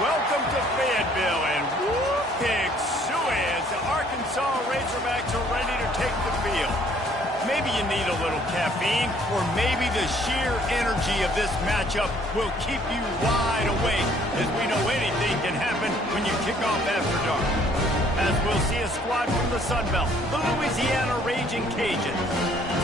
Welcome to Fayetteville, and whoop, pig suey as the Arkansas Razorbacks are ready to take the field. Maybe you need a little caffeine, or maybe the sheer energy of this matchup will keep you wide awake, as we know anything can happen when you kick off after dark. As we'll see a squad from the Sun Belt, the Louisiana Raging Cajuns,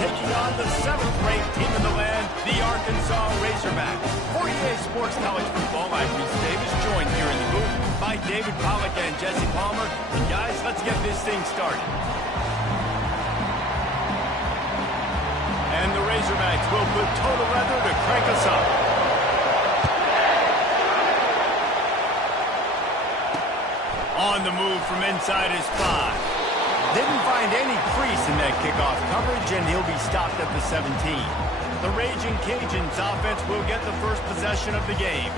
taking on the 7th-ranked team in the land, the Arkansas Razorbacks. For EA Sports College Football, I'm Reese Davis, joined here in the booth by David Pollack and Jesse Palmer. And guys, let's get this thing started. And the Razorbacks will put total leather to crank us up. On the move from inside his 5. Didn't find any crease in that kickoff coverage, and he'll be stopped at the 17. The Raging Cajuns offense will get the first possession of the game.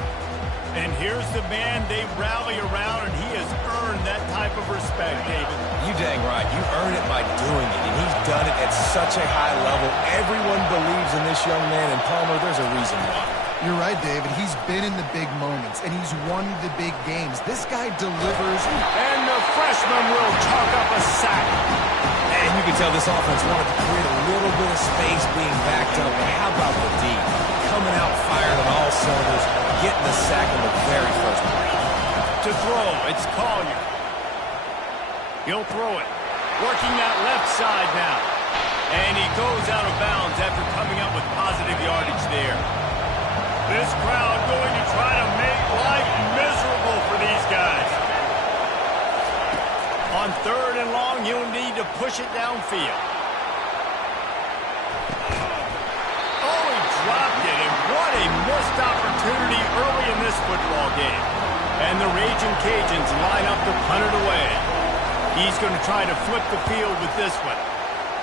And here's the man they rally around, and he has earned that type of respect, David. You dang right. You earn it by doing it, and he's done it at such a high level. Everyone believes in this young man, and Palmer, there's a reason why. You're right, David. He's been in the big moments, and he's won the big games. This guy delivers. And the freshman will chalk up a sack. And you can tell this offense wanted to create a little bit of space being backed up. And how about the D? Coming out fired on all cylinders, getting the sack in the very first play. To throw, it's Collier. He'll throw it. Working that left side now. And he goes out of bounds after coming up with positive yardage there. This crowd going to try to make life miserable for these guys. On 3rd and long, he'll need to push it downfield. Oh, he dropped it, and what a missed opportunity early in this football game. And the Raging Cajuns line up to punt it away. He's going to try to flip the field with this one.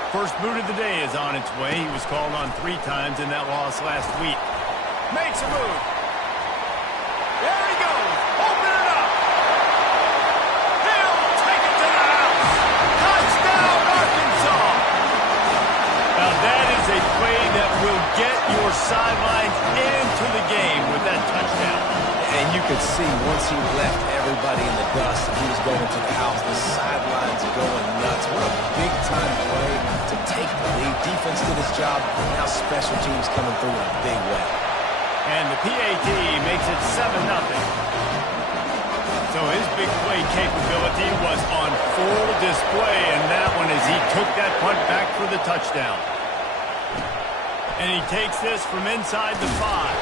First boot of the day is on its way. He was called on 3 times in that loss last week. Makes a move. There he goes. Open it up. He'll take it to the house. Touchdown, Arkansas. Now that is a play that will get your sidelines into the game with that touchdown. And you could see once he left everybody in the dust, he was going to the house. The sidelines going nuts. What a big-time play to take the lead. Defense did his job. Now special teams coming through in a big way. And the PAT makes it 7-0. So his big play capability was on full display in that one as he took that punt back for the touchdown. And he takes this from inside the 5.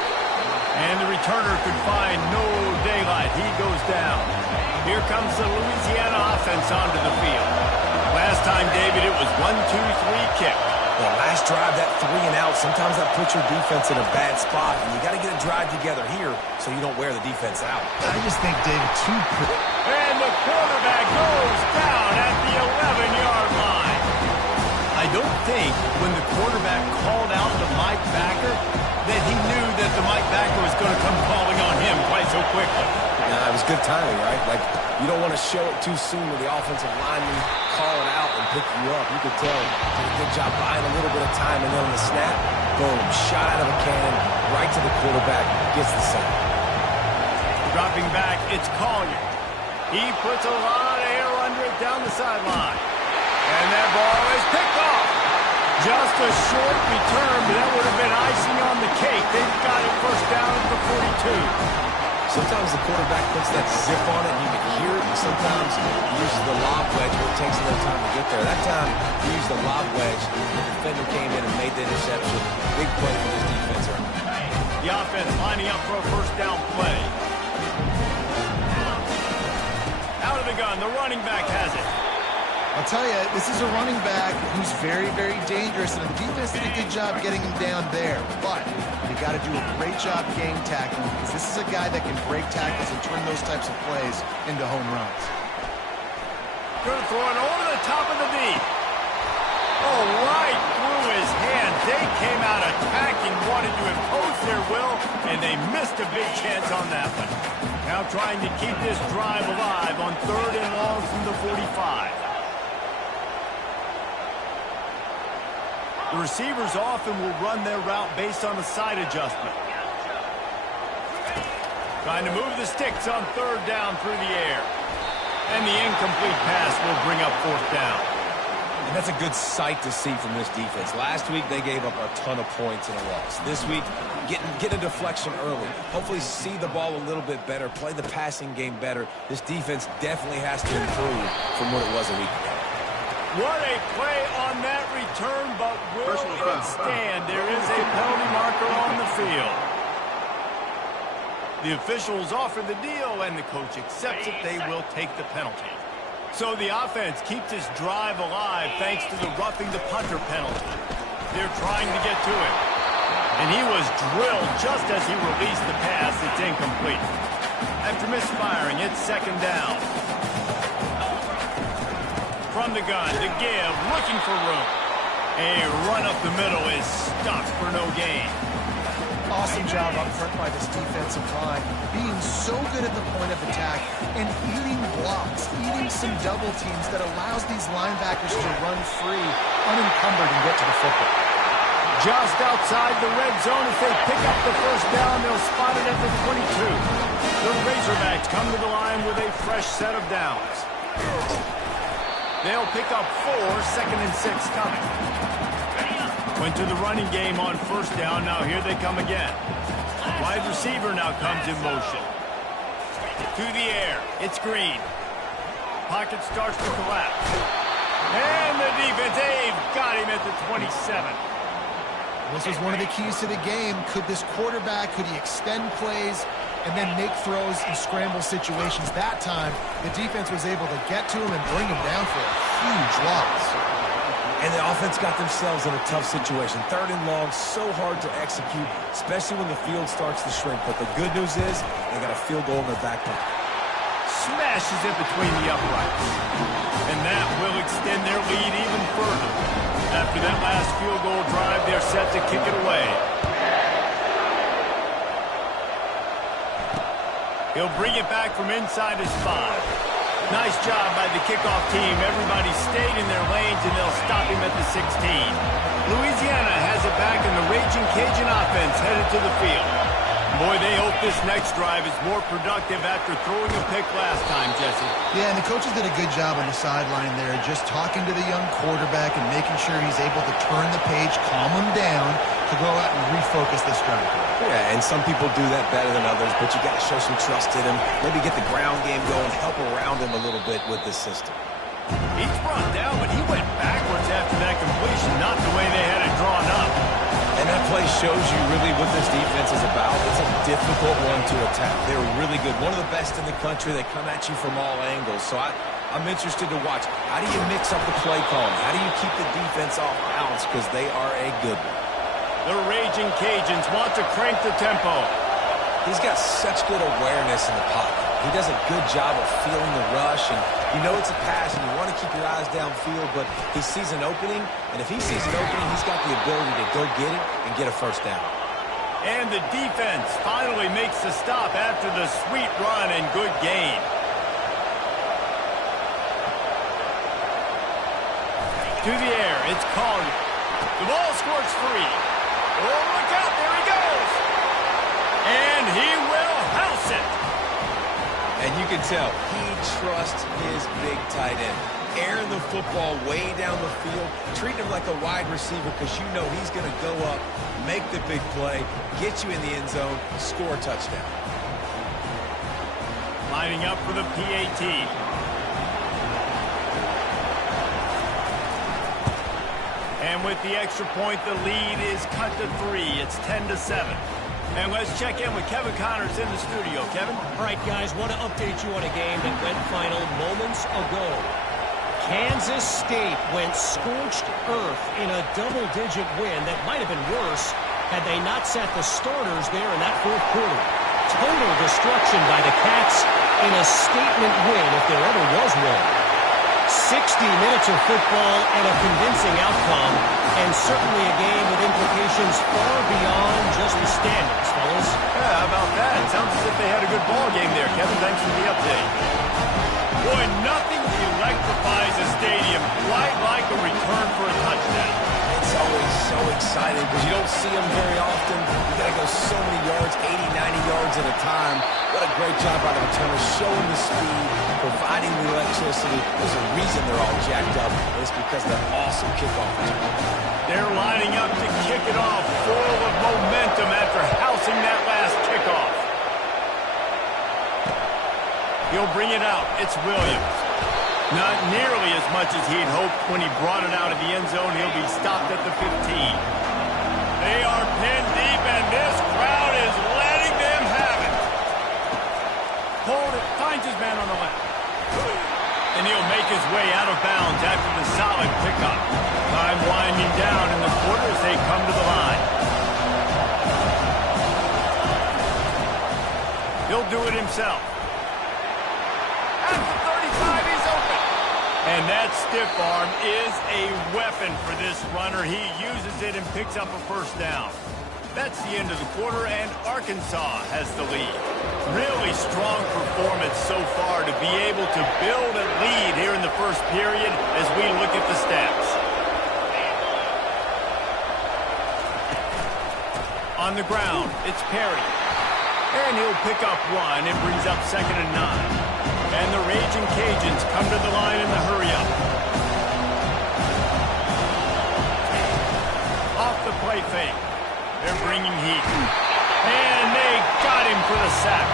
And the returner could find no daylight. He goes down. Here comes the Louisiana offense onto the field. Last time, David, it was 1-2-3 kick. The last drive, that 3 and out, sometimes that puts your defense in a bad spot, and you got to get a drive together here so you don't wear the defense out. I just think, David, too quick. And the quarterback goes down at the 11-yard line. I don't think when the quarterback called out to Mike Backer that he knew that the Mike Backer was going to come calling on him quite so quickly. Nah, it was good timing, right? Like, you don't want to show it too soon with the offensive lineman call it out and pick you up. You could tell he did a good job buying a little bit of time, and then on the snap, boom, shot out of a cannon, right to the quarterback, gets the sack. Dropping back, it's Collier. He puts a lot of air under it down the sideline. And that ball is picked off. Just a short return, but that would have been icing on the cake. They've got it first down at the 42. Sometimes the quarterback puts that zip on it and you can hear it, and sometimes he uses the lob wedge where it takes a little time to get there. That time, he used the lob wedge. The defender came in and made the interception. Big play for this defense right now. The offense lining up for a first down play. Out of the gun, the running back has it. I'll tell you, this is a running back who's very, very dangerous, and the defense did a good job getting him down there. But you got to do a great job game tackling, because this is a guy that can break tackles and turn those types of plays into home runs. Going to throw it over the top of the knee. Oh, right through his hands. They came out attacking, wanted to impose their will, and they missed a big chance on that one. Now trying to keep this drive alive on 3rd and long from the 45. The receivers often will run their route based on a side adjustment. Trying to move the sticks on third down through the air. And the incomplete pass will bring up fourth down. And that's a good sight to see from this defense. Last week, they gave up a ton of points in a loss. This week, get a deflection early. Hopefully see the ball a little bit better, play the passing game better. This defense definitely has to improve from what it was a week ago. What a play on that return, but will it stand? There is a penalty marker on the field. The officials offer the deal, and the coach accepts it. They will take the penalty. So the offense keeps this drive alive thanks to the roughing the punter penalty. They're trying to get to him. And he was drilled just as he released the pass. It's incomplete. After misfiring, it's second down. From the gun to give, looking for room. A run up the middle is stuck for no gain. Awesome job up front by this defensive line, being so good at the point of attack and eating blocks, eating some double teams that allows these linebackers to run free, unencumbered, and get to the football. Just outside the red zone, as they pick up the first down, they'll spot it at the 22. The Razorbacks come to the line with a fresh set of downs. They'll pick up 4, 2nd and 6 coming. Went to the running game on first down. Now here they come again. Wide receiver now comes in motion. To the air. It's Green. Pocket starts to collapse. And the defense, they've got him at the 27. This was one of the keys to the game. Could this quarterback, could he extend plays and then make throws in scramble situations? That time, the defense was able to get to him and bring him down for a huge loss. And the offense got themselves in a tough situation. 3rd and long, so hard to execute, especially when the field starts to shrink. But the good news is they got a field goal in their back pocket. Smashes it between the uprights. And that will extend their lead even further. After that last field goal drive, they're set to kick it away. He'll bring it back from inside his 5. Nice job by the kickoff team. Everybody stayed in their lanes, and they'll stop him at the 16. Louisiana has it back, and the Raging Cajun offense headed to the field. Boy, they hope this next drive is more productive after throwing a pick last time, Jesse. Yeah, and the coaches did a good job on the sideline there, just talking to the young quarterback and making sure he's able to turn the page, calm him down, to go out and refocus this drive. Yeah, and some people do that better than others, but you got to show some trust in him. Maybe get the ground game going, help around him a little bit with this system. He's brought down, but he went backwards after that completion, not the way they had it drawn up. And that play shows you really what this defense is about. It's a difficult one to attack. They're really good. One of the best in the country. They come at you from all angles. So I'm interested to watch. How do you mix up the play calling? How do you keep the defense off balance? Because they are a good one. The Raging Cajuns want to crank the tempo. He's got such good awareness in the pocket. He does a good job of feeling the rush, and you know it's a pass, and you want to keep your eyes downfield, but he sees an opening, and if he sees an opening, he's got the ability to go get it and get a first down. And the defense finally makes the stop after the sweet run and good gain. To the air, it's Collier. The ball squirts free. Oh, look out, there he goes. And he will house it. And you can tell he trusts his big tight end. Airing the football way down the field, treating him like a wide receiver because you know he's going to go up, make the big play, get you in the end zone, score a touchdown. Lining up for the PAT. And with the extra point, the lead is cut to 3. It's 10-7. And let's check in with Kevin Connors in the studio. Kevin? All right, guys, want to update you on a game that went final moments ago. Kansas State went scorched earth in a double-digit win that might have been worse had they not sat the starters there in that fourth quarter. Total destruction by the Cats in a statement win, if there ever was one. 60 minutes of football and a convincing outcome, and certainly a game with implications far beyond just the standings, fellas. Yeah, how about that? It sounds as if they had a good ball game there. Kevin, thanks for the update. Boy, nothing electrifies a stadium quite like a return for a touchdown. It's always so exciting exciting because you don't see them very often. You got to go so many yards, 80, 90 yards at a time. What a great job by the returners, showing the speed, providing the electricity. There's a reason they're all jacked up. It's because of that awesome kickoff return. They're lining up to kick it off, full of momentum after housing that last kickoff. He'll bring it out. It's Williams. Not nearly as much as he'd hoped when he brought it out of the end zone. He'll be stopped at the 15. They are pinned deep, and this crowd is letting them have it. Hold it. Finds his man on the left. And he'll make his way out of bounds after the solid pickup. Time winding down in the quarter as they come to the line. He'll do it himself. At the 35, he's open. And that stiff arm is a weapon for this runner. He uses it and picks up a first down. That's the end of the quarter, and Arkansas has the lead. Really strong performance so far to be able to build a lead here in the first period as we look at the stats. On the ground, it's Perry. And he'll pick up one. It brings up 2nd and 9. And the Raging Cajuns come to the line in the hurry-up. Off the play fake. They're bringing heat. And they got him for the sack.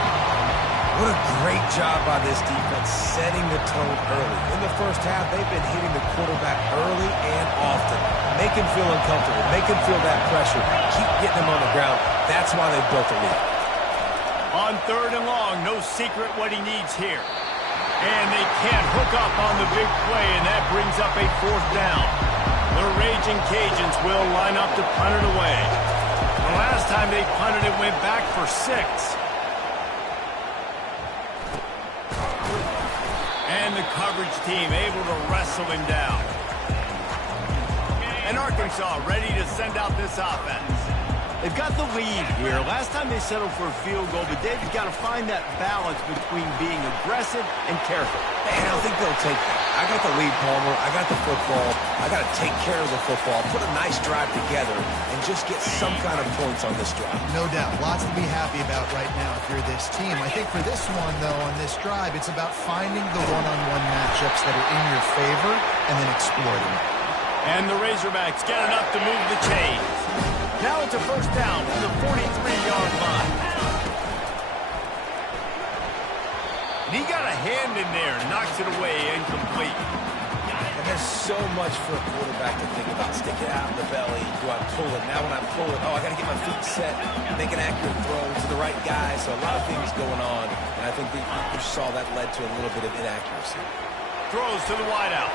What a great job by this defense setting the tone early. In the first half, they've been hitting the quarterback early and often. Make him feel uncomfortable. Make him feel that pressure. Keep getting him on the ground. That's why they've built a lead. On 3rd and long, no secret what he needs here. And they can't hook up on the big play, and that brings up a 4th down. The Raging Cajuns will line up to punt it away. The last time they punted, it went back for 6. And the coverage team able to wrestle him down. And Arkansas ready to send out this offense. They've got the lead here. Last time they settled for a field goal, but they've got to find that balance between being aggressive and careful. And I think they'll take that. I got the lead, Palmer. I got the football. I got to take care of the football, put a nice drive together, and just get some kind of points on this drive. No doubt. Lots to be happy about right now if you're this team. I think for this one, though, on this drive, it's about finding the one-on-one matchups that are in your favor and then exploiting it. And the Razorbacks get enough to move the chains. Now it's a first down from the 43-yard line. And he got a hand in there, knocks it away, incomplete. And there's so much for a quarterback to think about. Stick it out in the belly. Do I pull it? Now when I pull it, I got to get my feet set, make an accurate throw to the right guy. So a lot of things going on. And I think that you saw that led to a little bit of inaccuracy. Throws to the wideout.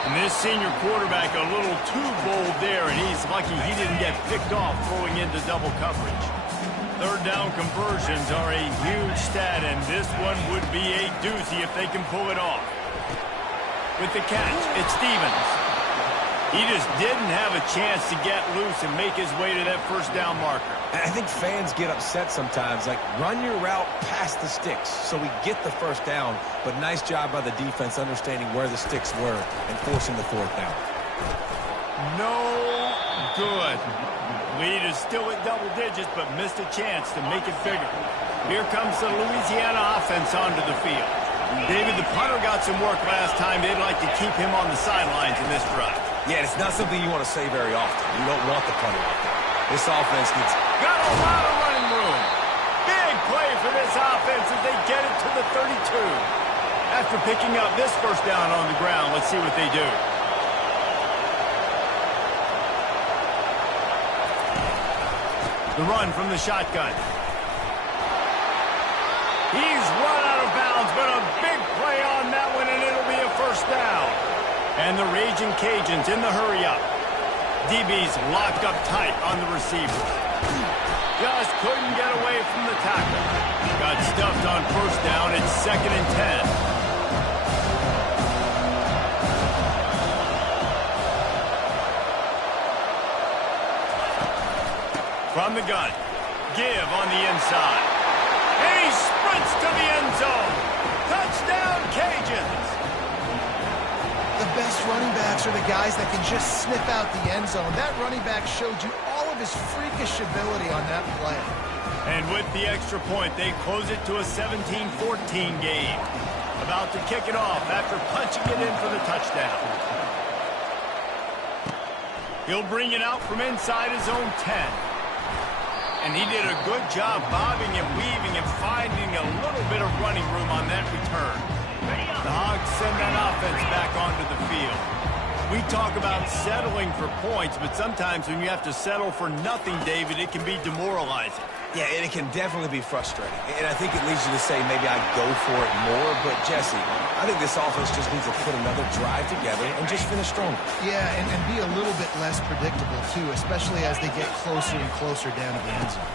And this senior quarterback a little too bold there, and he's lucky he didn't get picked off throwing into double coverage. 3rd down conversions are a huge stat, and this one would be a doozy if they can pull it off. With the catch, it's Stevens. He just didn't have a chance to get loose and make his way to that first down marker. And I think fans get upset sometimes, like run your route past the sticks so we get the first down, but nice job by the defense understanding where the sticks were and forcing the 4th down. No good. Lead is still at double digits, but missed a chance to make it bigger. Here comes the Louisiana offense onto the field. David, the punter got some work last time. They'd like to keep him on the sidelines in this drive. Yeah, it's not something you want to say very often. You don't want the punter out there. This offense gets... Got a lot of running room. Big play for this offense as they get it to the 32. After picking up this first down on the ground, let's see what they do. The run from the shotgun. He's run out of bounds, but a big play on that one, and it'll be a first down. And the Raging Cajuns in the hurry-up. DB's locked up tight on the receiver. Just couldn't get away from the tackle. Got stuffed on first down. It's 2nd and 10. From the gun. Give on the inside. And he sprints to the end zone. Touchdown, Cajuns. The best running backs are the guys that can just sniff out the end zone. That running back showed you all of his freakish ability on that play. And with the extra point, they close it to a 17-14 game. About to kick it off after punching it in for the touchdown. He'll bring it out from inside his own 10. And he did a good job bobbing and weaving and finding a little bit of running room on that return. The Hogs send that offense back onto the field. We talk about settling for points, but sometimes when you have to settle for nothing, David, it can be demoralizing. Yeah, and it can definitely be frustrating. And I think it leads you to say maybe I go for it more. But, Jesse, I think this offense just needs to put another drive together and just finish stronger. Yeah, and be a little bit less predictable, too, especially as they get closer and closer down to the end zone.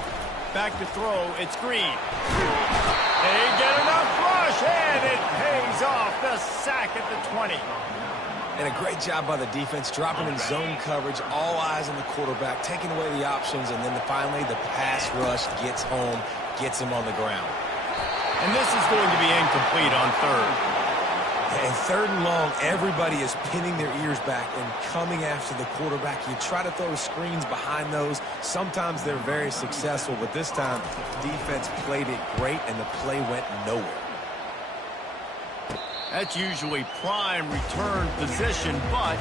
Back to throw, it's Green. They get enough rush, and it pays off the sack at the 20. And a great job by the defense, dropping in zone coverage, all eyes on the quarterback, taking away the options, and then finally the pass rush gets home, gets him on the ground. And this is going to be incomplete on third. And third and long, everybody is pinning their ears back and coming after the quarterback. You try to throw screens behind those. Sometimes they're very successful, but this time, defense played it great, and the play went nowhere. That's usually prime return position, but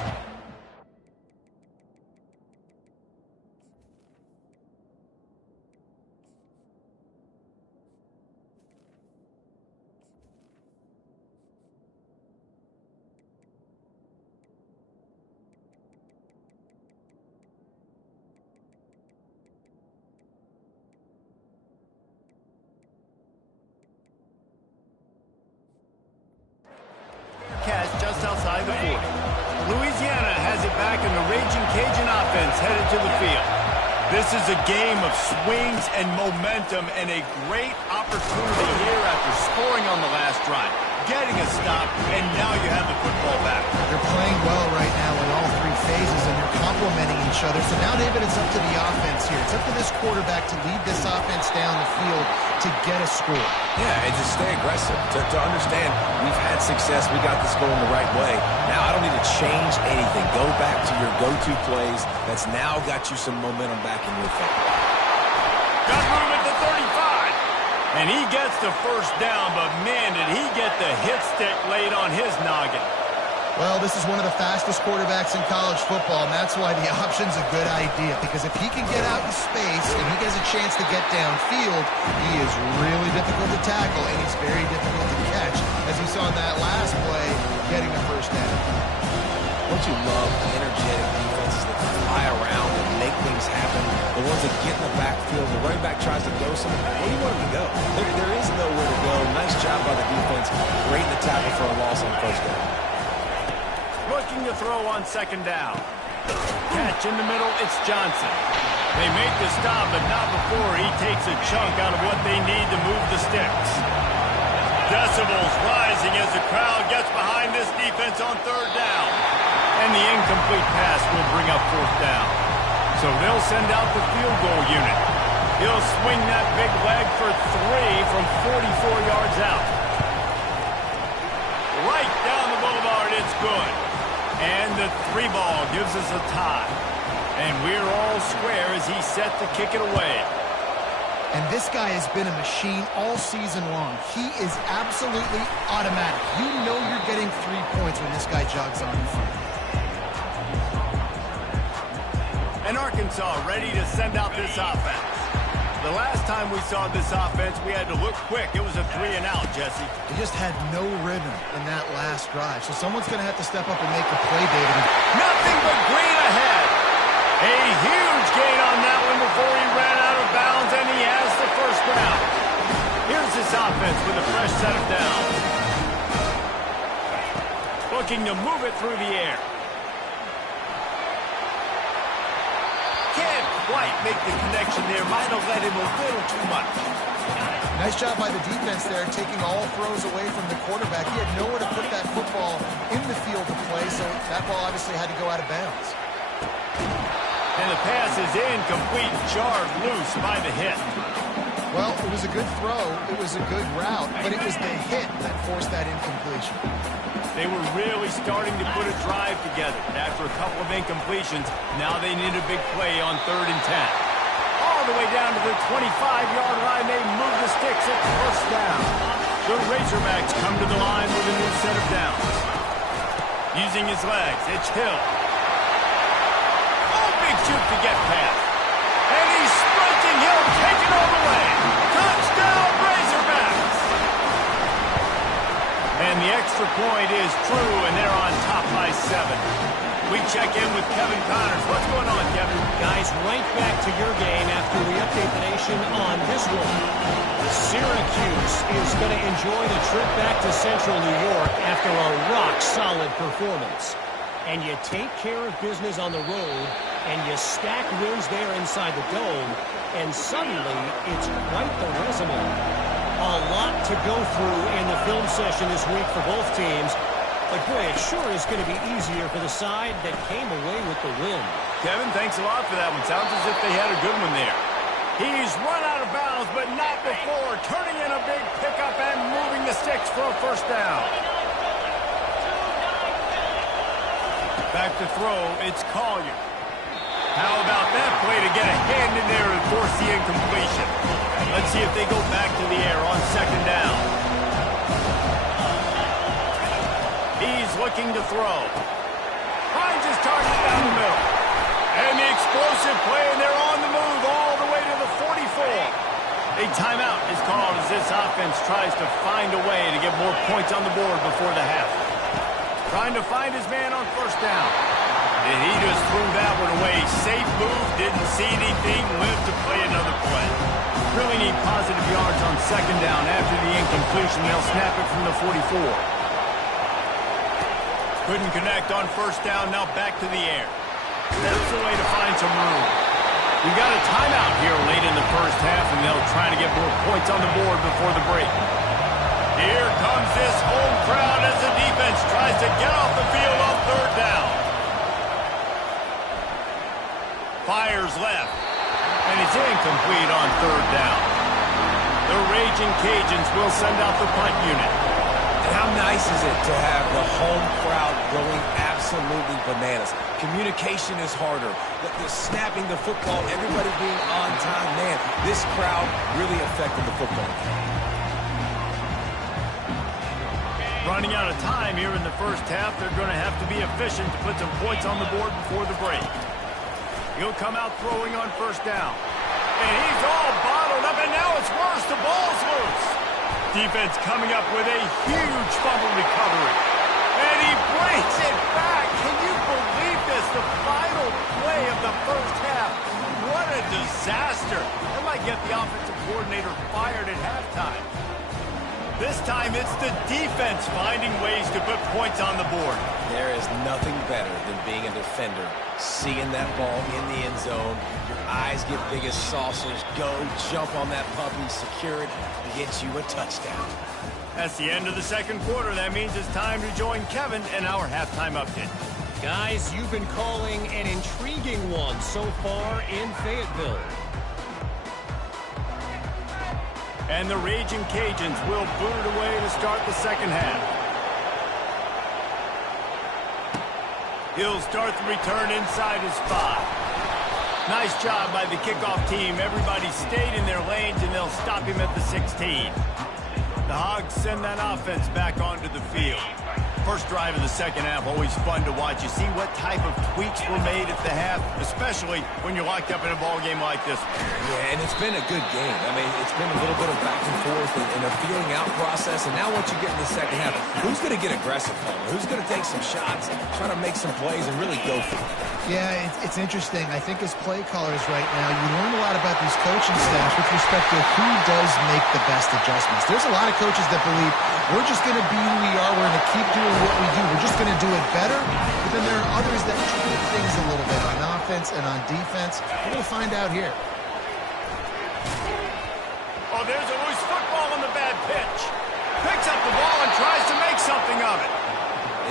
catch just outside the 40. Louisiana has it back, and the Raging Cajun offense headed to the field. This is a game of swings and momentum, and a great opportunity here after scoring on the last drive, getting a stop, and now you have the football back. They're playing well right now in all three phases, and they're complementing each other. So now, David, it's up to the offense here. It's up to this quarterback to lead this offense down the field to get a score. Yeah, and to stay aggressive, to understand we've had success, we got this going the right way. Now I don't need to change anything. Go back to your go-to plays. That's now got you some momentum back in your favor. Got room at the 35. And he gets the first down, but man, did he get the hit stick laid on his noggin. Well, this is one of the fastest quarterbacks in college football, and that's why the option's a good idea, because if he can get out in space and he gets a chance to get downfield, he is really difficult to tackle, and he's very difficult to catch, as we saw in that last play, getting the first down. Don't you love energetic defenses that fly around and make things happen? The ones that get in the backfield, the running back tries to go somewhere. Where do you want him to go? There is nowhere to go. Nice job by the defense. Great in the tackle for a loss on first down. Looking to throw on second down. Catch in the middle, it's Johnson. They make the stop, but not before he takes a chunk out of what they need to move the sticks. Decibels rising as the crowd gets behind this defense on third down. And the incomplete pass will bring up fourth down. So they'll send out the field goal unit. He'll swing that big leg for 3 from 44 yards out. Right down the boulevard, it's good. And the 3 ball gives us a tie. And we're all square as he's set to kick it away. And this guy has been a machine all season long. He is absolutely automatic. You know you're getting 3 points when this guy jogs on in front. And Arkansas ready to send out this offense. The last time we saw this offense, we had to look quick. It was a 3-and-out, Jesse. They just had no rhythm in that last drive. So someone's going to have to step up and make the play, David. Nothing but green ahead. A huge gain on that one before he ran out of bounds, and he has the first down. Here's this offense with a fresh set of downs. Looking to move it through the air. Can't quite make the connection there. Might have let him a little too much. Nice job by the defense there, taking all throws away from the quarterback. He had nowhere to put that football in the field to play, so that ball obviously had to go out of bounds. And the pass is incomplete, jarred loose by the hit. Well, it was a good throw, it was a good route, but it was the hit that forced that incompletion. They were really starting to put a drive together. And after a couple of incompletions, now they need a big play on 3rd and 10. All the way down to the 25-yard line, they move the sticks at first down. The Razorbacks come to the line with a new set of downs. Using his legs, it's Hill. Oh, big shoot to get past. And he's sprinting. Hill taking all the way. Touchdown, Razorbacks! And the extra point is true, and they're on top by 7. We check in with Kevin Connors. What's going on, Kevin? Guys, right back to your game after we update the nation on this one. Syracuse is going to enjoy the trip back to Central New York after a rock-solid performance. And you take care of business on the road, and you stack wins there inside the Dome, and suddenly it's quite the resume. A lot to go through in the film session this week for both teams. But, boy, it sure is going to be easier for the side that came away with the win. Kevin, thanks a lot for that one. Sounds as if they had a good one there. He's run out of bounds, but not before. Turning in a big pickup and moving the sticks for a first down. Back to throw, it's Collier. How about that play to get a hand in there and force the incompletion? Let's see if they go back to the air on 2nd down. He's looking to throw. Finds his target down the middle. And the explosive play, and they're on the move all the way to the 44. A timeout is called as this offense tries to find a way to get more points on the board before the half. Trying to find his man on 1st down. And he just threw that one away. Safe move, didn't see anything, lived to play another play. Really need positive yards on 2nd down. After the incompletion, they'll snap it from the 44. Couldn't connect on 1st down, now back to the air. Steps away to find some room. We got a timeout here late in the 1st half, and they'll try to get more points on the board before the break. Here comes this home crowd as the defense tries to get off the field on 3rd down. Fires left, and it's incomplete on 3rd down. The Raging Cajuns will send out the punt unit. And how nice is it to have the home crowd going absolutely bananas? Communication is harder. The snapping the football, everybody being on time. Man, this crowd really affected the football game. Running out of time here in the 1st half. They're going to have to be efficient to put some points on the board before the break. He'll come out throwing on 1st down. And he's all bottled up, and now it's worse. The ball's loose. Defense coming up with a huge fumble recovery. And he breaks it back. Can you believe this? The final play of the 1st half. What a disaster. That might get the offensive coordinator fired at halftime. This time it's the defense finding ways to put points on the board. There is nothing better than being a defender. Seeing that ball in the end zone, your eyes get big as saucers, go, jump on that puppy, secure it, and get you a touchdown. That's the end of the 2nd quarter. That means it's time to join Kevin in our halftime update. Guys, you've been calling an intriguing one so far in Fayetteville. And the Raging Cajuns will boot it away to start the 2nd half. He'll start the return inside his 5. Nice job by the kickoff team. Everybody stayed in their lanes, and they'll stop him at the 16. The Hogs send that offense back onto the field. First drive of the 2nd half, always fun to watch. You see what type of tweaks were made at the half, especially when you're locked up in a ball game like this. Yeah, and it's been a good game. I mean, it's been a little bit of back and forth and a feeling out process. And now once you get in the 2nd half, who's going to get aggressive, Palmer? Who's going to take some shots, try to make some plays, and really go for it? Yeah, it's interesting. I think as play callers right now, you learn a lot about these coaching staffs with respect to who does make the best adjustments. There's a lot of coaches that believe we're just going to be who we are. We're going to keep doing what we do. We're just going to do it better. But then there are others that tweak things a little bit on offense and on defense. We're going to find out here. Oh, there's a loose football on the bad pitch. Picks up the ball and tries to make something of it.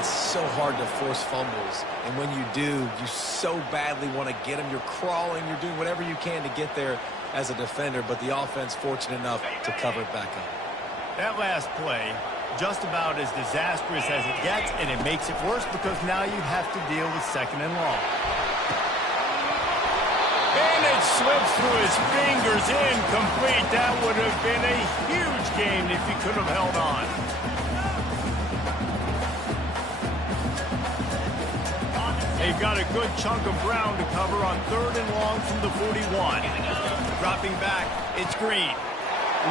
It's so hard to force fumbles, and when you do, you so badly want to get them. You're crawling, you're doing whatever you can to get there as a defender, but the offense fortunate enough to cover it back up. That last play just about as disastrous as it gets, and it makes it worse because now you have to deal with second and long. And it slips through his fingers, incomplete. That would have been a huge gain if he could have held on. They've got a good chunk of ground to cover on third and long from the 41. Dropping back, it's Green.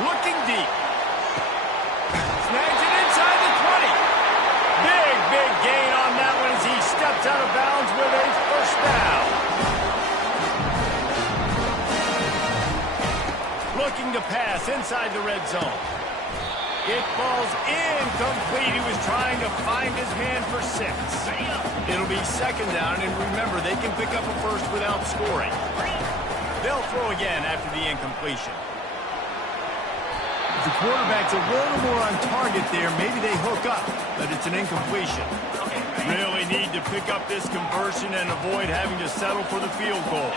Looking deep. Snags it inside the 20. Big gain on that one as he steps out of bounds with a first down. Looking to pass inside the red zone. It falls incomplete. He was trying to find his man for 6. It'll be second down, and remember, they can pick up a first without scoring. They'll throw again after the incompletion. If the quarterback's a little more on target there, maybe they hook up, but it's an incompletion. Really need to pick up this conversion and avoid having to settle for the field goal.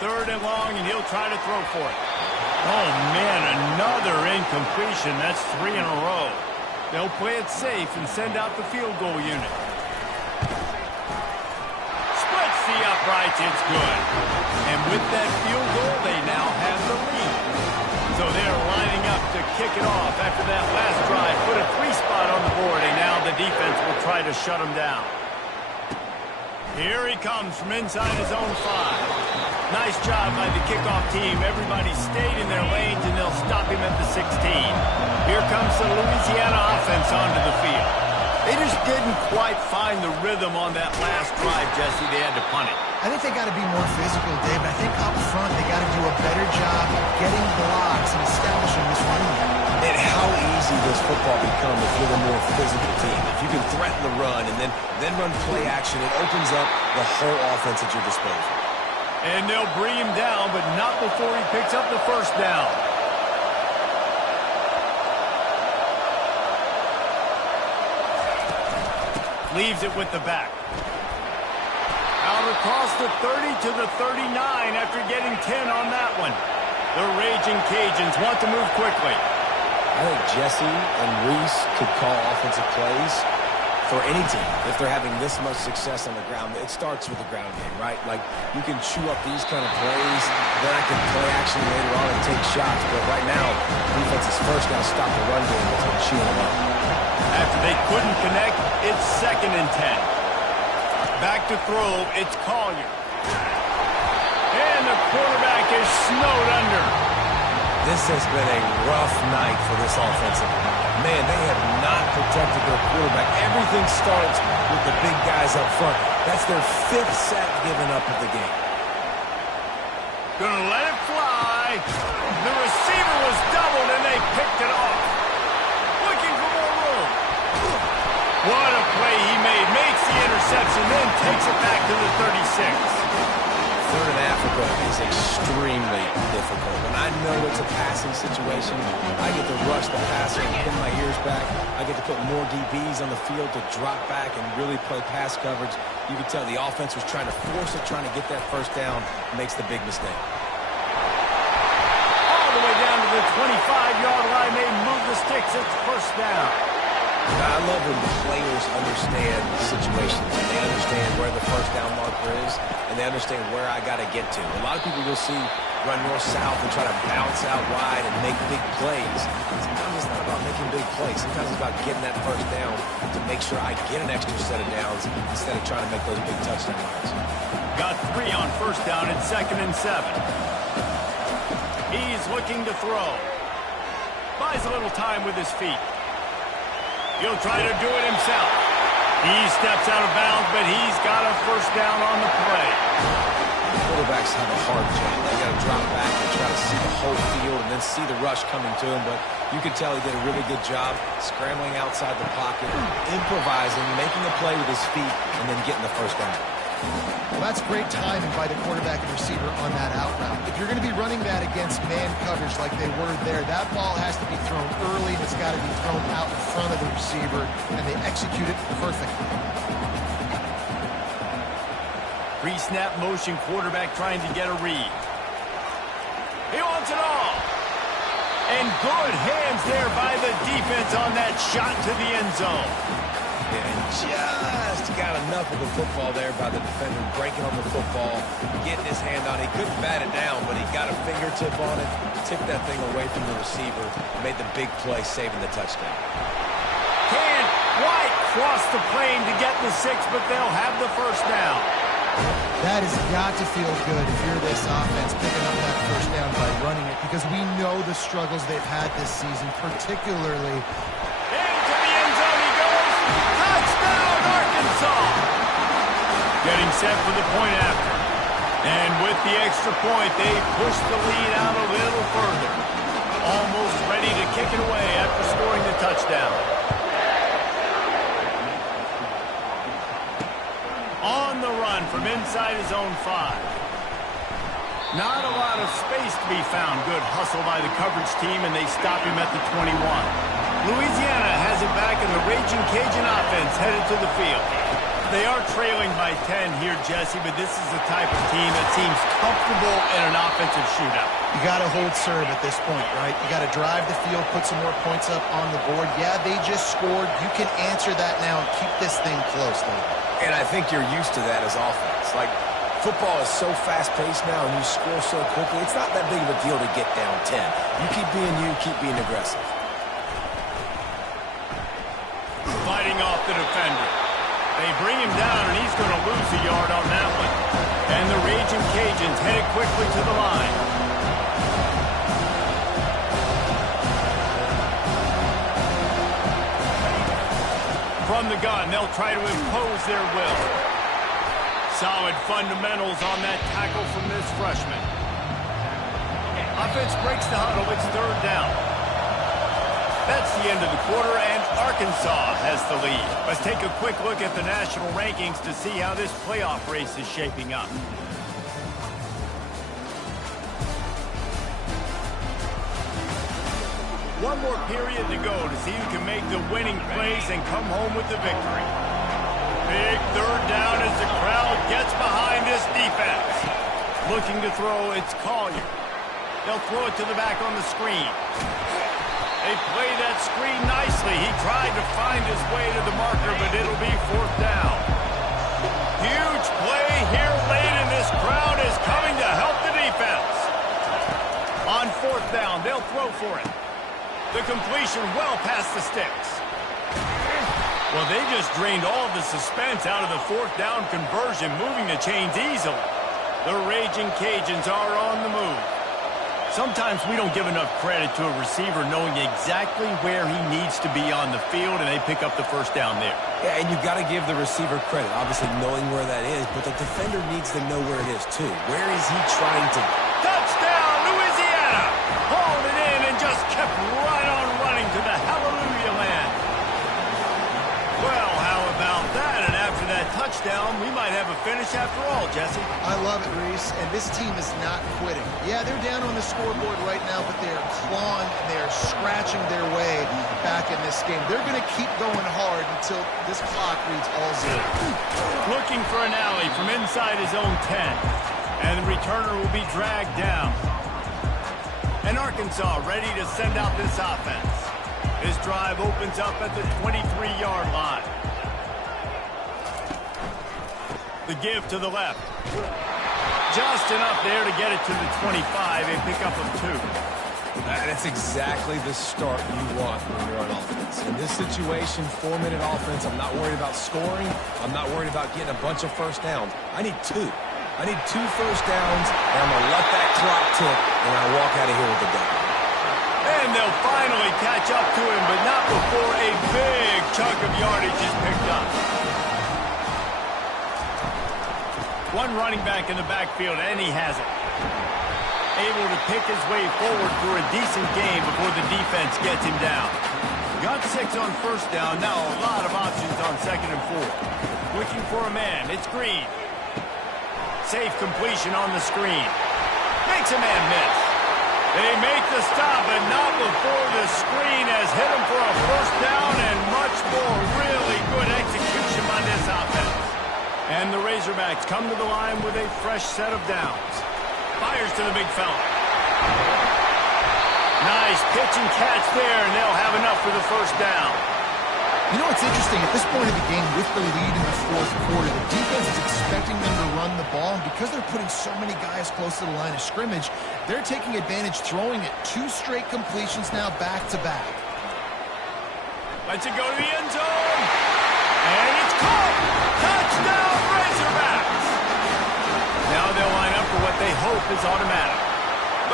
Third and long, and he'll try to throw for it. Oh, man, another incompletion. That's 3 in a row. They'll play it safe and send out the field goal unit. Splits the uprights. It's good. And with that field goal, they now have the lead. So they're lining up to kick it off after that last drive. Put a 3-spot on the board, and now the defense will try to shut him down. Here he comes from inside his own 5. Nice job by the kickoff team. Everybody stayed in their lanes, and they'll stop him at the 16. Here comes the Louisiana offense onto the field. They just didn't quite find the rhythm on that last drive, Jesse. They had to punt it. I think they got to be more physical, Dave. I think up front they got to do a better job getting blocks and establishing this running game. And how easy does football become if you're the more physical team? If you can threaten the run and then run play action, it opens up the whole offense at your disposal. And they'll bring him down, but not before he picks up the first down. Leaves it with the back. Out across the 30 to the 39 after getting 10 on that one. The Raging Cajuns want to move quickly. I think Jesse and Reese could call offensive plays for any team. If they're having this much success on the ground, it starts with the ground game, right? Like, you can chew up these kind of plays, then I can play action later on and take shots. But right now, defense is first got to stop the run game until chewing them up. After they couldn't connect, it's 2nd and 10. Back to throw, it's Collier. And the quarterback is snowed under. This has been a rough night for this offensive line. Man, they have not protected their quarterback. Everything starts with the big guys up front. That's their 5th sack given up of the game. Gonna let it fly. The receiver was doubled, and they picked it off. Looking for more room. What a play he made. Makes the interception, then takes it back to the 36. Third in Africa is extremely difficult. When I know it's a passing situation, I get to rush the passer and pin my ears back. I get to put more DBs on the field to drop back and really play pass coverage. You can tell the offense was trying to force it, trying to get that first down, makes the big mistake. All the way down to the 25-yard line. They move the sticks. It's first down. I love when players understand situations and they understand where the first down marker is and they understand where I got to get to. A lot of people you'll see run north-south and try to bounce out wide and make big plays. Sometimes it's not about making big plays. Sometimes it's about getting that first down to make sure I get an extra set of downs instead of trying to make those big touchdown runs. Got 3 on first down at 2nd and 7. He's looking to throw. Buys a little time with his feet. He'll try to do it himself. He steps out of bounds, but he's got a first down on the play. Quarterbacks have a hard job. They got to drop back and try to see the whole field and then see the rush coming to him. But you can tell he did a really good job scrambling outside the pocket, improvising, making a play with his feet, and then getting the first down. Well, that's great timing by the quarterback and receiver on that out route. If you're going to be running that against man coverage like they were there, that ball has to be thrown early and it's got to be thrown out in front of the receiver, and they execute it perfectly. Pre-snap motion, quarterback trying to get a read. He wants it all. And good hands there by the defense on that shot to the end zone. And just got enough of the football there by the defender, breaking on the football, getting his hand on it. He couldn't bat it down, but he got a fingertip on it, tipped that thing away from the receiver, made the big play, saving the touchdown. Can White cross the plane to get the 6, but they'll have the first down. That has got to feel good if you're this offense picking up that first down by running it, because we know the struggles they've had this season, particularly. Into the end zone he goes. Touchdown, Arkansas. Getting set for the point after. And with the extra point, they push the lead out a little further. Almost ready to kick it away after scoring the touchdown. On the run from inside his own 5. Not a lot of space to be found. Good hustle by the coverage team, and they stop him at the 21. Louisiana has it back, and the Raging Cajun offense headed to the field. They are trailing by 10 here, Jesse, but this is the type of team that seems comfortable in an offensive shootout. You got to hold serve at this point, right? You got to drive the field, put some more points up on the board. Yeah, they just scored. You can answer that now and keep this thing close, though. And I think you're used to that as offense. Like, football is so fast-paced now, and you score so quickly, it's not that big of a deal to get down 10. You keep being aggressive. Fighting off the defender. They bring him down, and he's going to lose a yard on that one. And the Raging Cajuns headed quickly to the line. From the gun, they'll try to impose their will. Solid fundamentals on that tackle from this freshman. Offense breaks the huddle. It's 3rd down. That's the end of the quarter, and Arkansas has the lead. Let's take a quick look at the national rankings to see how this playoff race is shaping up. One more period to go to see who can make the winning plays and come home with the victory. Big 3rd down as the crowd gets behind this defense. Looking to throw, it's Collier. They'll throw it to the back on the screen. They play that screen nicely. He tried to find his way to the marker, but it'll be 4th down. Huge play here late, and this crowd is coming to help the defense. On 4th down, they'll throw for it. The completion well past the sticks. Well, they just drained all of the suspense out of the 4th down conversion, moving the chains easily. The Raging Cajuns are on the move. Sometimes we don't give enough credit to a receiver knowing exactly where he needs to be on the field, and they pick up the first down there. Yeah, and you got to give the receiver credit, obviously knowing where that is, but the defender needs to know where it is too. Where is he trying to... Touchdown, Louisiana! Hauled it in and just kept right on running to the hallelujah land. Well, how about that? And after that touchdown, we might have a finish after all, Jesse. I love it, Reese, and this team is not quitting. Yeah, they're down on the scoreboard right now, but they're clawing and they're scratching their way back in this game. They're going to keep going hard until this clock reads all 0. Looking for an alley from inside his own 10, and the returner will be dragged down. And Arkansas ready to send out this offense. This drive opens up at the 23-yard line. The give to the left. Just enough there to get it to the 25, a pickup of 2. That's exactly the start you want when you're on offense. In this situation, 4-minute offense, I'm not worried about scoring. I'm not worried about getting a bunch of first downs. I need 2. I need 2 first downs, and I'm going to let that clock tick, and I walk out of here with the dub. And they'll finally catch up to him, but not before a big chunk of yardage is picked up. One running back in the backfield, and he has it. Able to pick his way forward through a decent game before the defense gets him down. Got 6 on first down, now a lot of options on 2nd and 4. Looking for a man, it's Green. Safe completion on the screen. Makes a man miss. They make the stop, but not before the screen has hit him for a first down, and much more really good execution by this offense. And the Razorbacks come to the line with a fresh set of downs. Fires to the big fella. Nice pitch and catch there, and they'll have enough for the first down. You know what's interesting? At this point of the game, with the lead in the fourth quarter, the defense is expecting them to run the ball. And because they're putting so many guys close to the line of scrimmage, they're taking advantage, throwing it 2 straight completions now back-to-back. Lets it go to the end zone. And it's caught. Touchdown, Razorbacks. Now they'll line up for what they hope is automatic.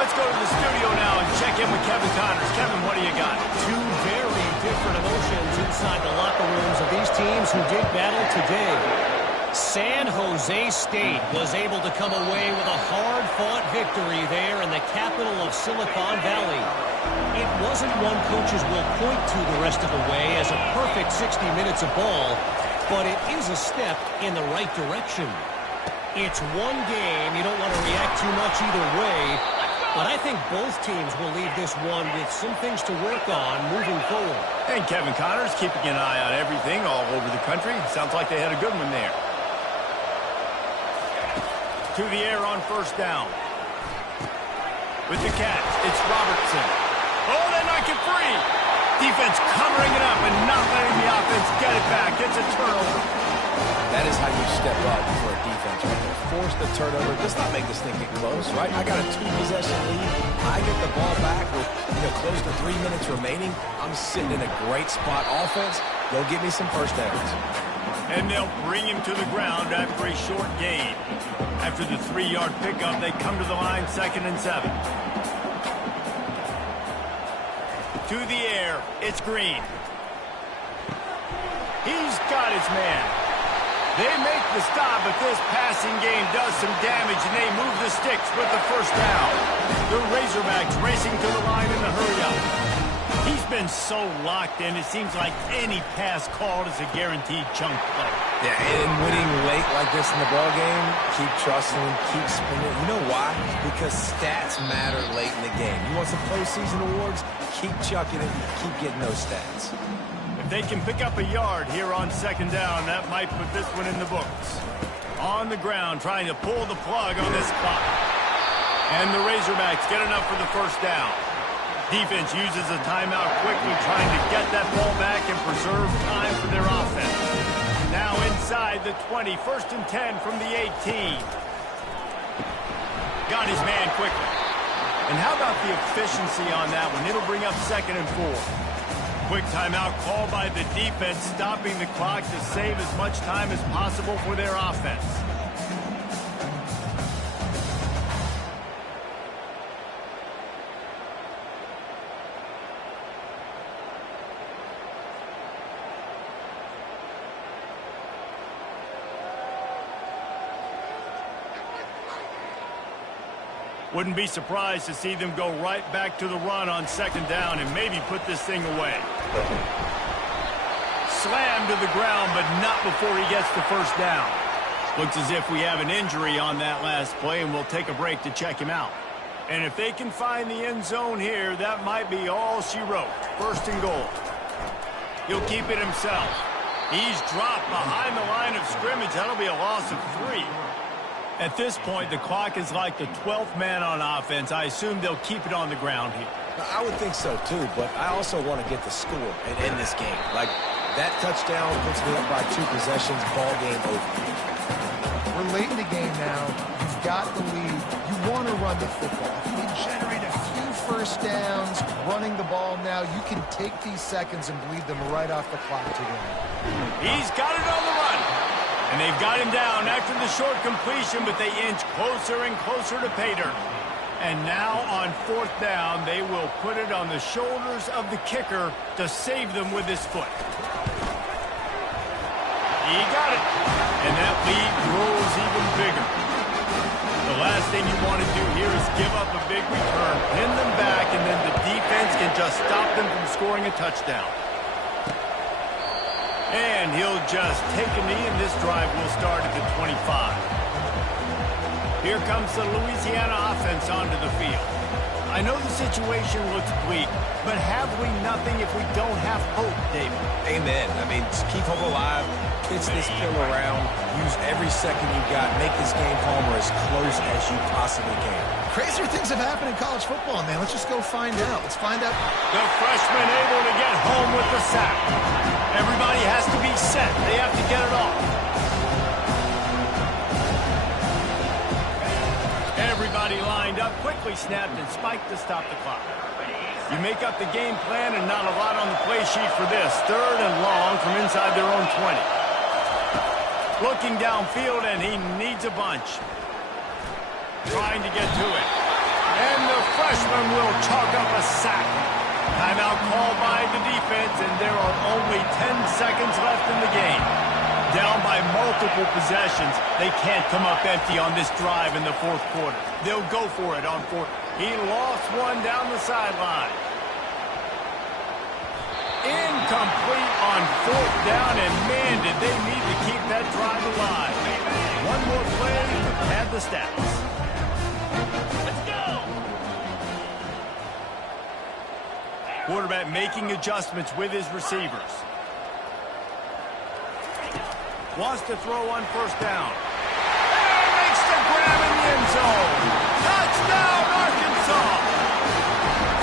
Let's go to the studio now and check in with Kevin Connors. Kevin, what do you got? 2 very different emotions inside the locker rooms of these teams who did battle today. San Jose State was able to come away with a hard-fought victory there in the capital of Silicon Valley. It wasn't one coaches will point to the rest of the way as a perfect 60 minutes of ball, but it is a step in the right direction. It's one game. You don't want to react too much either way. But I think both teams will leave this one with some things to work on moving forward. And Kevin Connors keeping an eye on everything all over the country. Sounds like they had a good one there. To the air on first down. With the catch, it's Robertson. Oh, they knock it free. Defense covering it up and not letting the offense get it back. It's a turnover. That is how you step up for a defense right there. Force the turnover. Does not make this thing get close, right? I got a 2-possession lead. I get the ball back with close to 3 minutes remaining. I'm sitting in a great spot. Offense, go get me some first downs. And they'll bring him to the ground after a short gain. After the 3-yard pickup, they come to the line 2nd and 7. To the air, it's Green. He's got his man. They make the stop, but this passing game does some damage, and they move the sticks with the first down. The Razorbacks racing to the line in the hurry-up. He's been so locked in, it seems like any pass called is a guaranteed chunk play. Yeah, and winning late like this in the ball game, keep trusting him, keep spinning. You know why? Because stats matter late in the game. You want some postseason awards? Keep chucking it, keep getting those stats. If they can pick up a yard here on 2nd down, that might put this one in the books. On the ground, trying to pull the plug on this clock. And the Razorbacks get enough for the first down. Defense uses a timeout quickly, trying to get that ball back and preserve time for their offense. Now inside the 20, 1st and 10 from the 18. Got his man quickly. And how about the efficiency on that one? It'll bring up 2nd and 4. Quick timeout called by the defense, stopping the clock to save as much time as possible for their offense. Wouldn't be surprised to see them go right back to the run on 2nd down and maybe put this thing away. Slammed to the ground, but not before he gets the first down. Looks as if we have an injury on that last play, and we'll take a break to check him out. And if they can find the end zone here, that might be all she wrote. 1st and goal. He'll keep it himself. He's dropped behind the line of scrimmage. That'll be a loss of 3. At this point, the clock is like the 12th man on offense. I assume they'll keep it on the ground here. I would think so, too, but I also want to get the score and end this game. Like, that touchdown puts me up by 2 possessions, ball game over. We're late in the game now. You've got the lead. You want to run the football. If you can generate a few first downs, running the ball now, you can take these seconds and bleed them right off the clock to win. He's got it on the run. And they've got him down after the short completion, but they inch closer and closer to pay dirt. And now on 4th down, they will put it on the shoulders of the kicker to save them with his foot. He got it. And that lead grows even bigger. The last thing you want to do here is give up a big return, pin them back, and then the defense can just stop them from scoring a touchdown. And he'll just take a knee, and this drive will start at the 25. Here comes the Louisiana offense onto the field. I know the situation looks bleak, but have we nothing if we don't have hope, David? Amen. I mean, just keep hope alive, pitch this pill around, use every second you got, make this game home or as close as you possibly can. Crazier things have happened in college football, man. Let's just go find out. Let's find out. The freshman able to get home with the sack. Everybody has to be set. They have to get it off. Everybody lined up, quickly snapped and spiked to stop the clock. You make up the game plan and not a lot on the play sheet for this. 3rd and long from inside their own 20. Looking downfield, and he needs a bunch. Trying to get to it. And the freshman will chalk up a sack. Timeout called by the defense, and there are only 10 seconds left in the game. Down by multiple possessions, they can't come up empty on this drive in the 4th quarter. They'll go for it on 4th. He lost one down the sideline. Incomplete on 4th down, and man, did they need to keep that drive alive. One more play to pad the stats. Let's go! Quarterback making adjustments with his receivers. Wants to throw on 1st down. And makes the grab in the end zone. Touchdown, Arkansas!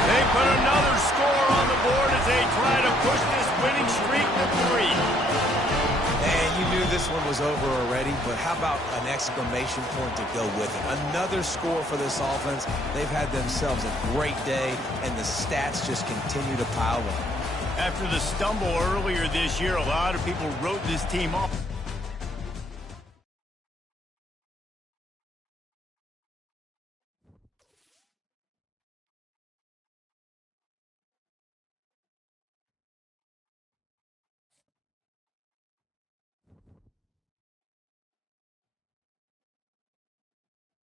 They put another score on the board as they try to push this winning streak to 3. And you knew this one was over already, but how about an exclamation point to go with it? Another score for this offense. They've had themselves a great day, and the stats just continue to pile up. After the stumble earlier this year, a lot of people wrote this team off.